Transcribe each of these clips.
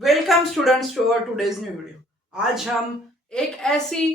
Welcome students to our today's new video. आज हम एक ऐसी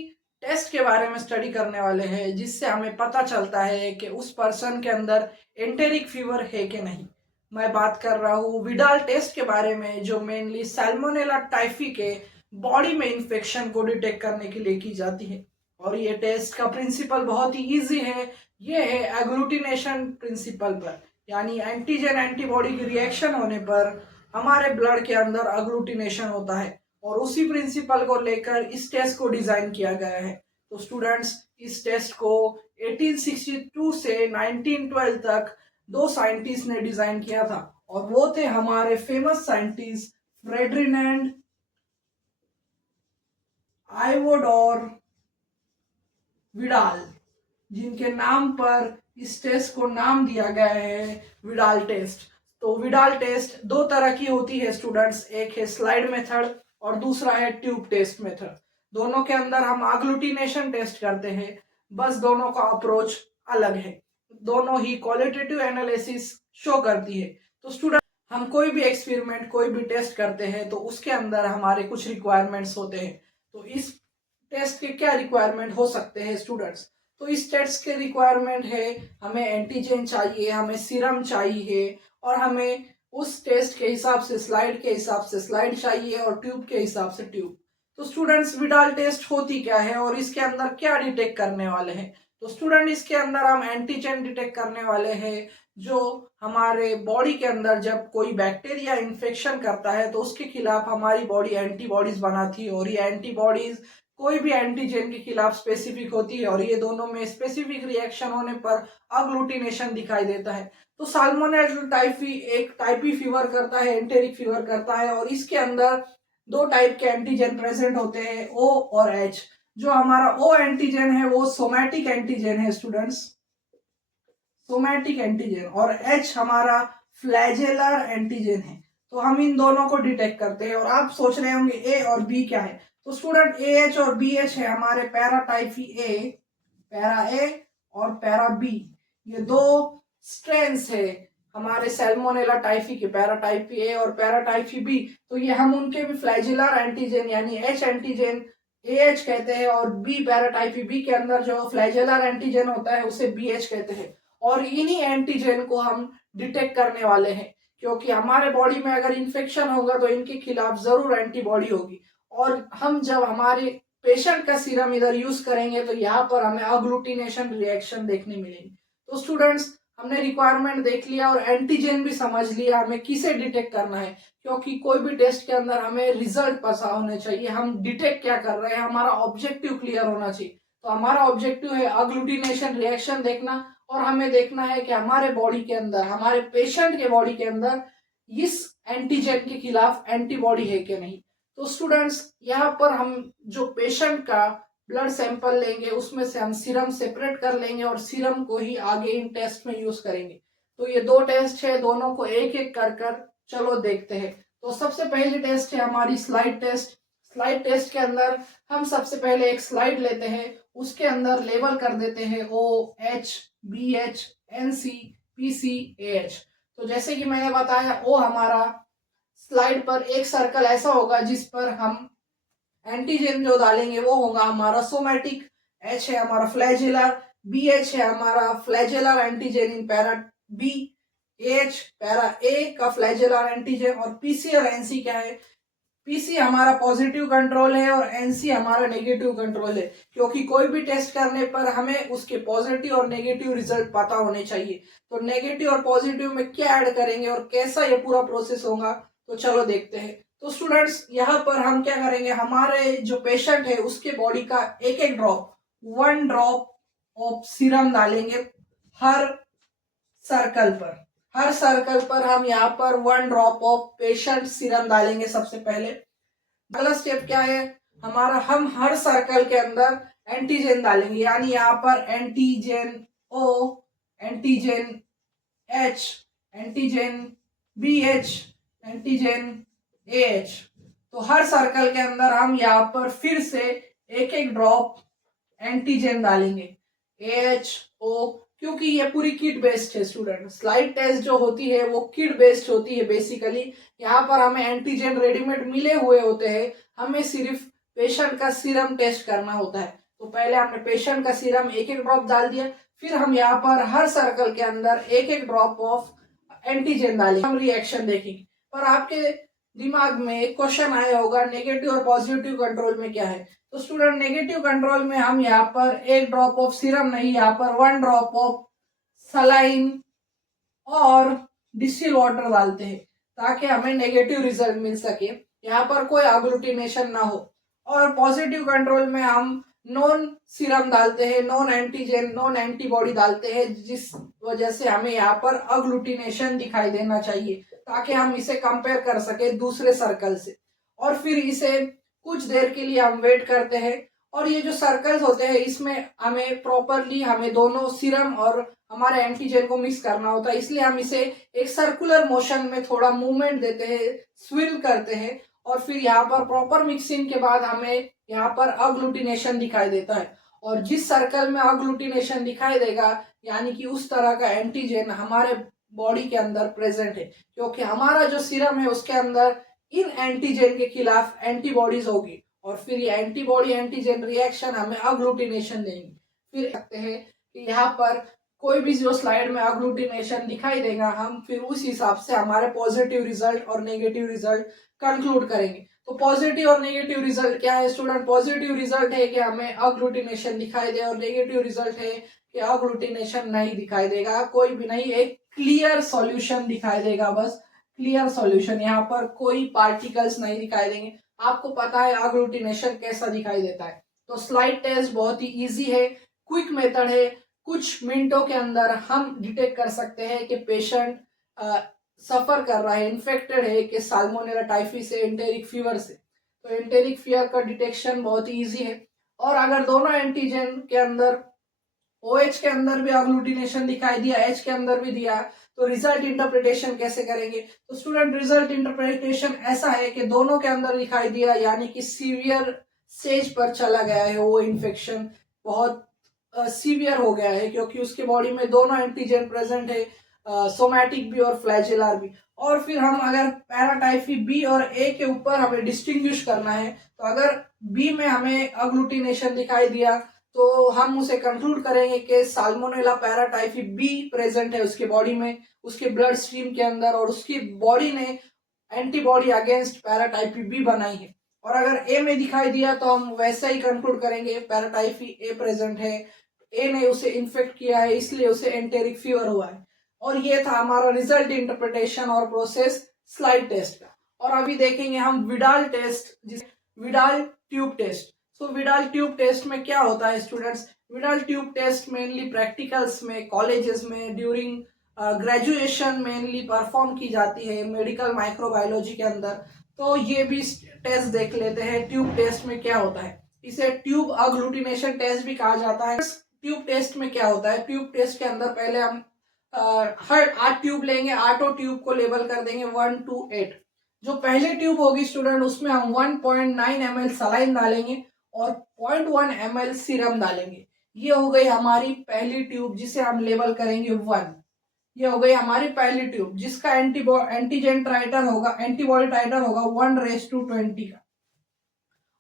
टेस्ट के बारे में स्टडी करने वाले हैं जिससे हमें पता चलता है कि उस पर्सन के अंदर एंटेरिक फीवर है कि नहीं। मैं बात कर रहा हूँ विडाल टेस्ट के बारे में, जो मेनली सैल्मोनेला टाइफी के बॉडी में इंफेक्शन को डिटेक्ट करने के लिए की जाती है। और ये टेस्ट का प्रिंसिपल बहुत ही ईजी है। ये है एग्लूटिनेशन प्रिंसिपल पर, यानी एंटीजन एंटीबॉडी की रिएक्शन होने पर हमारे ब्लड के अंदर अग्लूटिनेशन होता है। और उसी प्रिंसिपल को लेकर इस टेस्ट को डिजाइन किया गया है। तो स्टूडेंट्स, इस टेस्ट को 1862 से 1912 तक दो साइंटिस्ट ने डिजाइन किया था, और वो थे हमारे फेमस साइंटिस्ट फ्रेडरिनैंड आइवोडोर विडाल, जिनके नाम पर इस टेस्ट को नाम दिया गया है विडाल टेस्ट। तो विडाल टेस्ट दो तरह की होती है स्टूडेंट्स, एक है स्लाइड मेथड और दूसरा है ट्यूब टेस्ट मेथड। दोनों के अंदर हम अग्लूटिनेशन टेस्ट करते हैं, बस दोनों का अप्रोच अलग है। दोनों ही क्वालिटेटिव एनालिसिस शो करती है। तो स्टूडेंट, हम कोई भी एक्सपेरिमेंट, कोई भी टेस्ट करते हैं तो उसके अंदर हमारे कुछ रिक्वायरमेंट्स होते हैं। तो इस टेस्ट के क्या रिक्वायरमेंट हो सकते हैं स्टूडेंट्स? तो इस टेस्ट के रिक्वायरमेंट है, हमें एंटीजन चाहिए, हमें सीरम चाहिए, और हमें उस टेस्ट के हिसाब से स्लाइड के हिसाब से स्लाइड चाहिए, और ट्यूब के हिसाब से ट्यूब। तो स्टूडेंट्स, विडाल टेस्ट होती क्या है और इसके अंदर क्या डिटेक्ट करने वाले हैं? तो स्टूडेंट, इसके अंदर हम एंटीजन डिटेक्ट करने वाले हैं, जो हमारे बॉडी के अंदर जब कोई बैक्टीरिया इन्फेक्शन करता है तो उसके खिलाफ हमारी बॉडी एंटीबॉडीज बनाती है, और ये एंटीबॉडीज कोई भी एंटीजन के खिलाफ स्पेसिफिक होती है, और ये दोनों में स्पेसिफिक रिएक्शन होने पर अग्लूटिनेशन दिखाई देता है। तो साल्मोनेला टाइफी एक टाइपी फीवर करता है, एंटेरिक फीवर करता है, और इसके अंदर दो टाइप के एंटीजन प्रेजेंट होते हैं, ओ और एच। जो हमारा ओ एंटीजन है वो सोमैटिक एंटीजन है स्टूडेंट्स, सोमैटिक एंटीजन, और एच हमारा फ्लैजेलर एंटीजन है। तो हम इन दोनों को डिटेक्ट करते हैं। और आप सोच रहे होंगे ए और बी क्या है? तो स्टूडेंट, ए एच और बी एच है हमारे पैराटाइफी ए, पैरा ए और पैरा बी। ये दो स्ट्रेन्स है हमारे सैल्मोनेला टाइफी के, पैराटाइफी ए और पैराटाइफी बी। तो ये हम उनके भी फ्लैजिलर एंटीजन यानी एच एंटीजन ए एच कहते हैं, और बी पैराटाइफी बी के अंदर जो फ्लैजिलर एंटीजन होता है उसे बी एच कहते हैं। और इन्हीं एंटीजन को हम डिटेक्ट करने वाले हैं, क्योंकि हमारे बॉडी में अगर इन्फेक्शन होगा तो इनके खिलाफ जरूर एंटीबॉडी होगी। और हम जब हमारे पेशेंट का सीरम इधर यूज करेंगे तो यहाँ पर हमें अग्लूटिनेशन रिएक्शन देखने मिलेंगे। तो स्टूडेंट्स, हमने रिक्वायरमेंट देख लिया और एंटीजन भी समझ लिया हमें किसे डिटेक्ट करना है, क्योंकि कोई भी टेस्ट के अंदर हमें रिजल्ट पता होने चाहिए, हम डिटेक्ट क्या कर रहे हैं, हमारा ऑब्जेक्टिव क्लियर होना चाहिए। तो हमारा ऑब्जेक्टिव है अग्लूटिनेशन रिएक्शन देखना, और हमें देखना है कि हमारे बॉडी के अंदर, हमारे पेशेंट के बॉडी के अंदर इस एंटीजन के खिलाफ एंटीबॉडी है कि नहीं। तो स्टूडेंट्स, यहाँ पर हम जो पेशेंट का ब्लड सैंपल लेंगे उसमें से हम सीरम सेपरेट कर लेंगे, और सीरम को ही आगे इन टेस्ट में यूज करेंगे। तो ये दो टेस्ट है, दोनों को एक एक कर कर चलो देखते हैं। तो सबसे पहली टेस्ट है हमारी स्लाइड टेस्ट। स्लाइड टेस्ट के अंदर हम सबसे पहले एक स्लाइड लेते हैं, उसके अंदर लेबल कर देते हैं O H B H N C P C A H. तो जैसे कि मैंने बताया, ओ हमारा स्लाइड पर एक सर्कल ऐसा होगा जिस पर हम एंटीजन जो डालेंगे वो होगा हमारा सोमैटिक, एच है हमारा फ्लैजिलर, बी एच है हमारा flagellar antigen in para B, H para A का फ्लैजिलर एंटीजन, और पीसी और एनसी क्या है? पीसी हमारा पॉजिटिव कंट्रोल है और एनसी हमारा नेगेटिव कंट्रोल है, क्योंकि कोई भी टेस्ट करने पर हमें उसके पॉजिटिव और नेगेटिव रिजल्ट पता होने चाहिए। तो नेगेटिव और पॉजिटिव में क्या ऐड करेंगे और कैसा ये पूरा प्रोसेस होगा, तो चलो देखते हैं। तो स्टूडेंट्स, यहाँ पर हम क्या करेंगे, हमारे जो पेशेंट है उसके बॉडी का एक एक ड्रॉप, 1 ड्रॉप ऑफ सीरम डालेंगे हर सर्कल पर। हर सर्कल पर हम यहाँ पर 1 ड्रॉप ऑफ पेशेंट सीरम डालेंगे सबसे पहले। अगला स्टेप क्या है हमारा, हम हर सर्कल के अंदर एंटीजन डालेंगे, यानी यहाँ पर antigen O, antigen H, antigen B H, antigen A H. तो हर सर्कल के अंदर हम यहाँ पर फिर से एक एक ड्रॉप एंटीजन डालेंगे, एच ओ क्योंकि ये पूरी किट बेस्ड है स्टूडेंट। स्लाइड टेस्ट जो होती है वो किट बेस्ड होती है बेसिकली। यहाँ पर हमें एंटीजन रेडीमेड मिले हुए होते हैं, हमें सिर्फ पेशेंट का सीरम टेस्ट करना होता है। तो पहले हमने पेशेंट का सीरम एक एक ड्रॉप डाल दिया, फिर हम यहाँ पर हर सर्कल के अंदर एक एक ड्रॉप ऑफ एंटीजन डालेंगे, हम रिएक्शन देखेंगे। पर आपके दिमाग में एक क्वेश्चन आया होगा, नेगेटिव और पॉजिटिव कंट्रोल में क्या है? तो स्टूडेंट नेगेटिव कंट्रोल में हम यहाँ पर एक ड्रॉप ऑफ सीरम नहीं, यहाँ पर 1 ड्रॉप ऑफ सलाइन और डिस्टिल वाटर डालते हैं ताकि हमें नेगेटिव रिजल्ट मिल सके, यहाँ पर कोई अग्लूटिनेशन ना हो। और पॉजिटिव कंट्रोल में हम नॉन सीरम डालते हैं, नॉन एंटीजन, नॉन एंटीबॉडी डालते हैं, जिस वजह से हमें यहाँ पर अग्लूटिनेशन दिखाई देना चाहिए ताकि हम इसे कंपेयर कर सके दूसरे सर्कल से। और फिर इसे कुछ देर के लिए हम वेट करते हैं। और ये जो सर्कल्स होते हैं इसमें हमें प्रॉपरली हमें दोनों सीरम और हमारे एंटीजन को मिक्स करना होता है, इसलिए हम इसे एक सर्कुलर मोशन में थोड़ा मूवमेंट देते हैं, स्विल करते हैं। और फिर यहाँ पर प्रॉपर मिक्सिंग के बाद हमें यहाँ पर अग्लूटिनेशन दिखाई देता है। और जिस सर्कल में अग्लूटिनेशन दिखाई देगा यानी कि उस तरह का एंटीजन हमारे बॉडी के अंदर प्रेजेंट है, क्योंकि हमारा जो सीरम है उसके अंदर इन एंटीजन के खिलाफ एंटीबॉडीज होगी और फिर ये एंटीबॉडी एंटीजन रिएक्शन हमें अग्लूटिनेशन देंगे। फिर कहते हैं कि यहाँ पर कोई भी जो स्लाइड में अग्लूटिनेशन दिखाई देगा, हम फिर उस हिसाब से हमारे पॉजिटिव रिजल्ट और नेगेटिव रिजल्ट कंक्लूड करेंगे। तो पॉजिटिव और नेगेटिव रिजल्ट क्या है स्टूडेंट? पॉजिटिव रिजल्ट है कि हमें अग्लूटिनेशन दिखाई दे और नेगेटिव रिजल्ट है कि अग्लूटिनेशन नहीं दिखाई देगा, कोई भी नहीं, एक क्लियर सॉल्यूशन दिखाई देगा, बस क्लियर सॉल्यूशन। यहाँ पर कोई पार्टिकल्स नहीं दिखाई देंगे। आपको पता है अग्लूटिनेशन कैसा दिखाई देता है। तो स्लाइड टेस्ट बहुत ही इजी है, क्विक मेथड है, कुछ मिनटों के अंदर हम डिटेक्ट कर सकते हैं कि पेशेंट सफर कर रहा है, इन्फेक्टेड है कि साल्मोनेला टाइफी से, एंटेरिक फीवर से। तो एंटेरिक फीवर का डिटेक्शन बहुत ही इजी है। और अगर दोनों एंटीजन के अंदर OH के अंदर भी अग्लूटिनेशन दिखाई दिया, H के अंदर भी दिया, तो रिजल्ट इंटरप्रिटेशन कैसे करेंगे? तो स्टूडेंट रिजल्ट इंटरप्रिटेशन ऐसा है कि दोनों के अंदर दिखाई दिया यानी कि सीवियर स्टेज पर चला गया है, वो इन्फेक्शन बहुत सीवियर हो गया है क्योंकि उसके बॉडी में दोनों एंटीजन प्रेजेंट है, सोमैटिक भी और फ्लैजेलर भी। और फिर हम अगर पैराटाइफी बी और ए के ऊपर हमें डिस्टिंग्विश करना है, तो अगर बी में हमें अग्लूटिनेशन दिखाई दिया तो हम उसे कंक्लूड करेंगे कि साल्मोनेला पैराटाइफी बी प्रेजेंट है उसके बॉडी में, उसके ब्लड स्ट्रीम के अंदर, और उसकी बॉडी ने एंटीबॉडी अगेंस्ट पैराटाइफी बी बनाई है। और अगर ए में दिखाई दिया तो हम वैसा ही कंक्लूड करेंगे पैराटाइफी ए प्रेजेंट है, ए ने उसे इन्फेक्ट किया है इसलिए उसे एंटेरिक फीवर हुआ है। और ये था हमारा रिजल्ट इंटरप्रिटेशन और प्रोसेस स्लाइड टेस्ट का। और अभी देखेंगे हम विडाल टेस्ट, जिसे Widal tube test. So Widal tube test में क्या होता है students? Widal tube test mainly practicals में, कॉलेजेस में ड्यूरिंग ग्रेजुएशन मेनली परफॉर्म की जाती है मेडिकल माइक्रोबायोलॉजी के अंदर। तो ये भी टेस्ट देख लेते हैं ट्यूब टेस्ट में क्या होता है। इसे ट्यूब अग्लूटिनेशन टेस्ट भी कहा जाता है। ट्यूब टेस्ट में क्या होता है? ट्यूब टेस्ट के अंदर पहले हम हर 8 ट्यूब लेंगे, 8 ट्यूब को लेबल कर देंगे 1 to 8। जो पहले ट्यूब होगी स्टूडेंट उसमें हम 1.9 ml सलाइन डालेंगे और 0.1 ml सीरम डालेंगे। ये हो गई हमारी पहली ट्यूब जिसे हम लेबल करेंगे 1। ये हो गई हमारी पहली ट्यूब जिसका एंटीजन टाइटर होगा, एंटीबॉडी टाइटर होगा 1:20 का,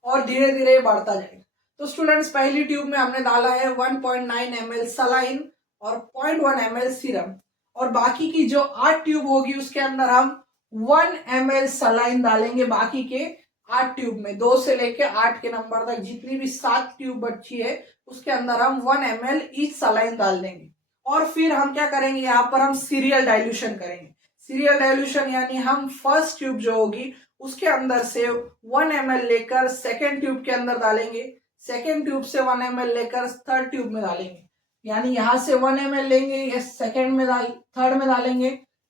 और धीरे धीरे बढ़ता जाएगा। तो स्टूडेंट्स पहली ट्यूब में हमने डाला है 1.9 ml सलाइन और 0.1 ml सीरम, और बाकी की जो 8 ट्यूब होगी उसके अंदर हम 1 ml सलाइन डालेंगे। बाकी के 8 ट्यूब में 2 से लेके 8 के नंबर तक जितनी भी 7 ट्यूब बची है उसके अंदर हम 1 ml ईच सलाइन डाल देंगे। और फिर हम क्या करेंगे, यहाँ पर हम सीरियल डाइल्यूशन करेंगे। सीरियल डाइल्यूशन यानी हम फर्स्ट ट्यूब जो होगी उसके अंदर से 1 ml लेकर सेकेंड ट्यूब के अंदर डालेंगे, सेकेंड ट्यूब से 1 ml लेकर थर्ड ट्यूब में डालेंगे। यानी यहाँ से 1 ml लेंगे, ये सेकेंड में थर्ड में डालेंगे,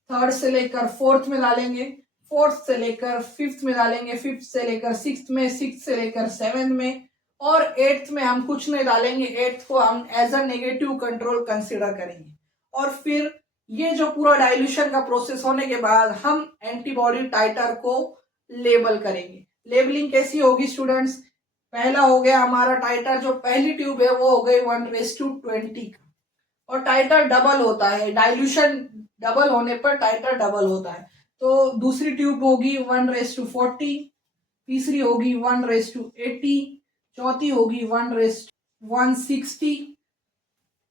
थर्ड से लेकर फोर्थ में डालेंगे, फोर्थ से लेकर फिफ्थ में डालेंगे, फिफ्थ से लेकर सिक्स्थ में, सिक्स्थ से लेकर सेवेंथ में, और एट्थ में हम कुछ नहीं डालेंगे। एट्थ को हम as a negative control consider करेंगे। और फिर ये जो पूरा डाइल्यूशन का प्रोसेस होने के बाद हम एंटीबॉडी टाइटर को लेबल करेंगे। लेबलिंग कैसी होगी स्टूडेंट्स? पहला हो गया हमारा टाइटर, जो पहली ट्यूब है वो हो गई 1:20 का, और टाइटर डबल होता है, डाइल्यूशन डबल होने पर टाइटर डबल होता है। तो दूसरी ट्यूब होगी 1:40, तीसरी होगी 1:80, चौथी होगी 1:160,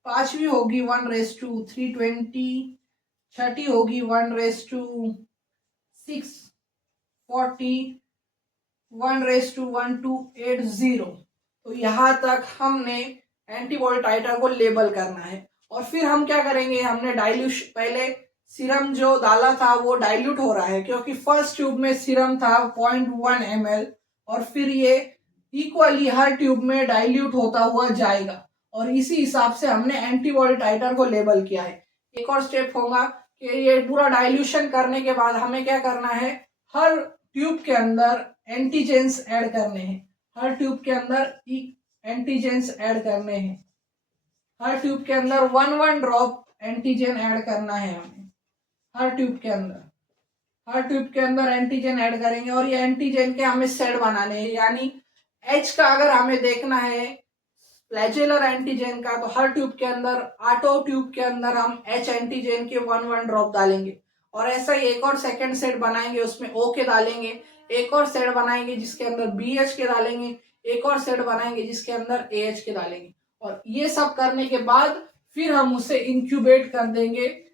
पांचवी होगी 1:320, छठी होगी 1:640, 1:1280। तो यहाँ तक हमने एंटीबॉडी टाइटर को लेबल करना है। और फिर हम क्या करेंगे, हमने डाइल्यूशन, पहले सीरम जो डाला था वो डाइल्यूट हो रहा है क्योंकि फर्स्ट ट्यूब में सीरम था 0.1 ml, और फिर ये इक्वली हर ट्यूब में डाइल्यूट होता हुआ जाएगा। और इसी हिसाब से हमने एंटीबॉडी टाइटर को लेबल किया है। एक और स्टेप होगा कि ये पूरा डाइल्यूशन करने के बाद हमें क्या करना है, हर ट्यूब के अंदर एंटीजेंस ऐड करने हैं। हर ट्यूब के अंदर एंटीजेंस ऐड करने हैं। हर ट्यूब के अंदर 1 ड्रॉप एंटीजन ऐड करना है हमें। हर ट्यूब के अंदर एंटीजन ऐड करेंगे और ये एंटीजन के हमें सेट बनाने हैं। यानी एच का अगर हमें देखना है फ्लैजेलर एंटीजन का, तो हर ट्यूब के अंदर, 8 ट्यूब के अंदर हम एच एंटीजन के 1 ड्रॉप डालेंगे। और ऐसा ही एक और सेकंड सेट बनाएंगे, उसमें ओ के डालेंगे। एक और सेट बनाएंगे जिसके अंदर बी एच के डालेंगे। एक और सेट बनाएंगे जिसके अंदर ए एच के डालेंगे। और ये सब करने के बाद फिर हम उसे इंक्यूबेट कर देंगे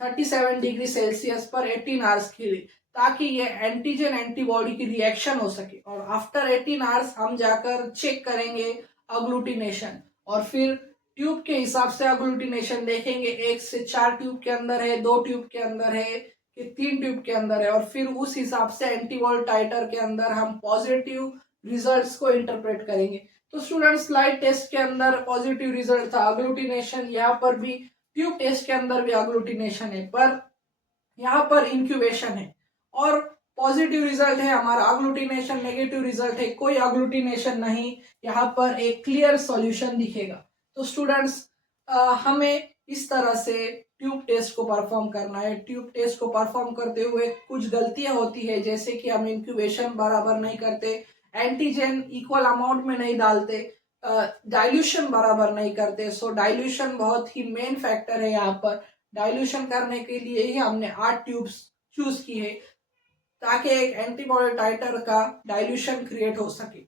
37 डिग्री सेल्सियस पर 18 आवर्स के लिए, ताकि ये एंटीजन एंटीबॉडी की रिएक्शन हो सके। और आफ्टर 18 आवर्स हम जाकर चेक करेंगे अग्लूटिनेशन, और फिर ट्यूब के हिसाब से अग्लूटिनेशन देखेंगे, 1 से 4 ट्यूब के अंदर है, 2 ट्यूब के अंदर है कि 3 ट्यूब के अंदर है। और फिर उस हिसाब से एंटीबॉडी टाइटर के अंदर हम पॉजिटिव रिजल्ट्स को इंटरप्रेट करेंगे। तो स्टूडेंट, स्लाइड टेस्ट के अंदर पॉजिटिव रिजल्ट था अग्लूटिनेशन, यहाँ पर भी ट्यूब टेस्ट के अंदर भी अग्लूटिनेशन है, पर यहाँ पर इंक्यूबेशन है। और पॉजिटिव रिजल्ट है हमारा अग्लूटिनेशन, नेगेटिव रिजल्ट है कोई अग्लूटिनेशन नहीं। यहाँ पर एक क्लियर सॉल्यूशन दिखेगा। तो स्टूडेंट्स, हमें इस तरह से ट्यूब टेस्ट को परफॉर्म करना है। ट्यूब टेस्ट को परफॉर्म करते हुए कुछ गलतियां होती है, जैसे कि हम इंक्यूबेशन बराबर नहीं करते, एंटीजन इक्वल अमाउंट में नहीं डालते, डाइल्यूशन बराबर नहीं करते। सो डाइल्यूशन बहुत ही मेन फैक्टर है। यहाँ पर डाइल्यूशन करने के लिए ही हमने 8 ट्यूब्स चूज की है, ताकि एक एंटीबॉडी टाइटर का डाइल्यूशन क्रिएट हो सके।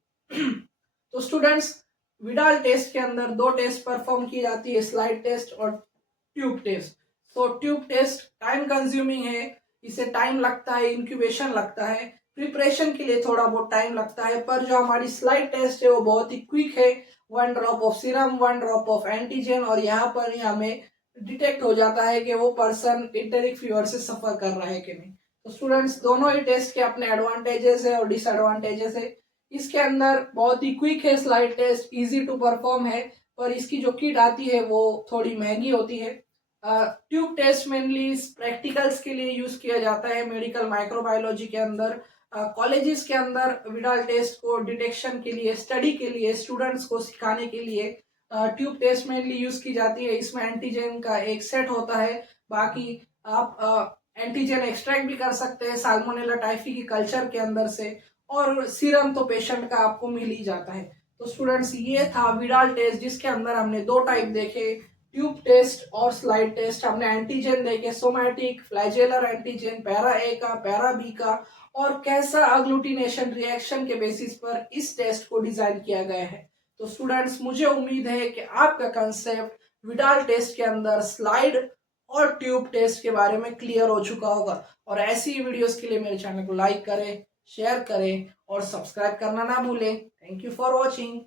तो स्टूडेंट्स, विडाल टेस्ट के अंदर 2 टेस्ट परफॉर्म की जाती है, स्लाइड टेस्ट और ट्यूब टेस्ट। तो ट्यूब टेस्ट टाइम कंज्यूमिंग है, इसे टाइम लगता है, इंक्यूबेशन लगता है, प्रिपरेशन के लिए थोड़ा बहुत टाइम लगता है। पर जो हमारी स्लाइड टेस्ट है वो बहुत ही क्विक है, 1 drop of serum, 1 drop of antigen, और यहाँ पर ही हमें डिटेक्ट हो जाता है कि वो पर्सन एंटेरिक फीवर से सफर कर रहा है कि नहीं। तो स्टूडेंट्स, दोनों ही टेस्ट के अपने एडवांटेजेस है और डिसएडवांटेजेस है। इसके अंदर बहुत ही क्विक है slide test, easy to perform है, पर इसकी जो किट आती है वो थोड़ी महंगी होती है। ट्यूब टेस्ट मेनली प्रैक्टिकल्स के लिए यूज किया जाता है मेडिकल माइक्रोबायोलॉजी के अंदर। कॉलेजेस के अंदर विडाल टेस्ट को डिटेक्शन के लिए, स्टडी के लिए, स्टूडेंट्स को सिखाने के लिए ट्यूब टेस्ट मेनली यूज की जाती है। इसमें एंटीजन का एक सेट होता है, बाकी आप एंटीजन एक्सट्रैक्ट भी कर सकते हैं साल्मोनेला टाइफी की कल्चर के अंदर से, और सीरम तो पेशेंट का आपको मिल ही जाता है। तो स्टूडेंट्स, ये था विडाल टेस्ट, जिसके अंदर हमने 2 टाइप देखे, ट्यूब टेस्ट और स्लाइड टेस्ट। हमने एंटीजन देखे, सोमैटिक, फ्लैजेलर एंटीजन, पैरा ए का, पैरा बी का, और कैसा अग्लूटिनेशन रिएक्शन के बेसिस पर इस टेस्ट को डिजाइन किया गया है। तो स्टूडेंट्स, मुझे उम्मीद है कि आपका कंसेप्ट विडाल टेस्ट के अंदर स्लाइड और ट्यूब टेस्ट के बारे में क्लियर हो चुका होगा। और ऐसी ही वीडियोस के लिए मेरे चैनल को लाइक करें, शेयर करें और सब्सक्राइब करना ना भूलें। Thank you for watching.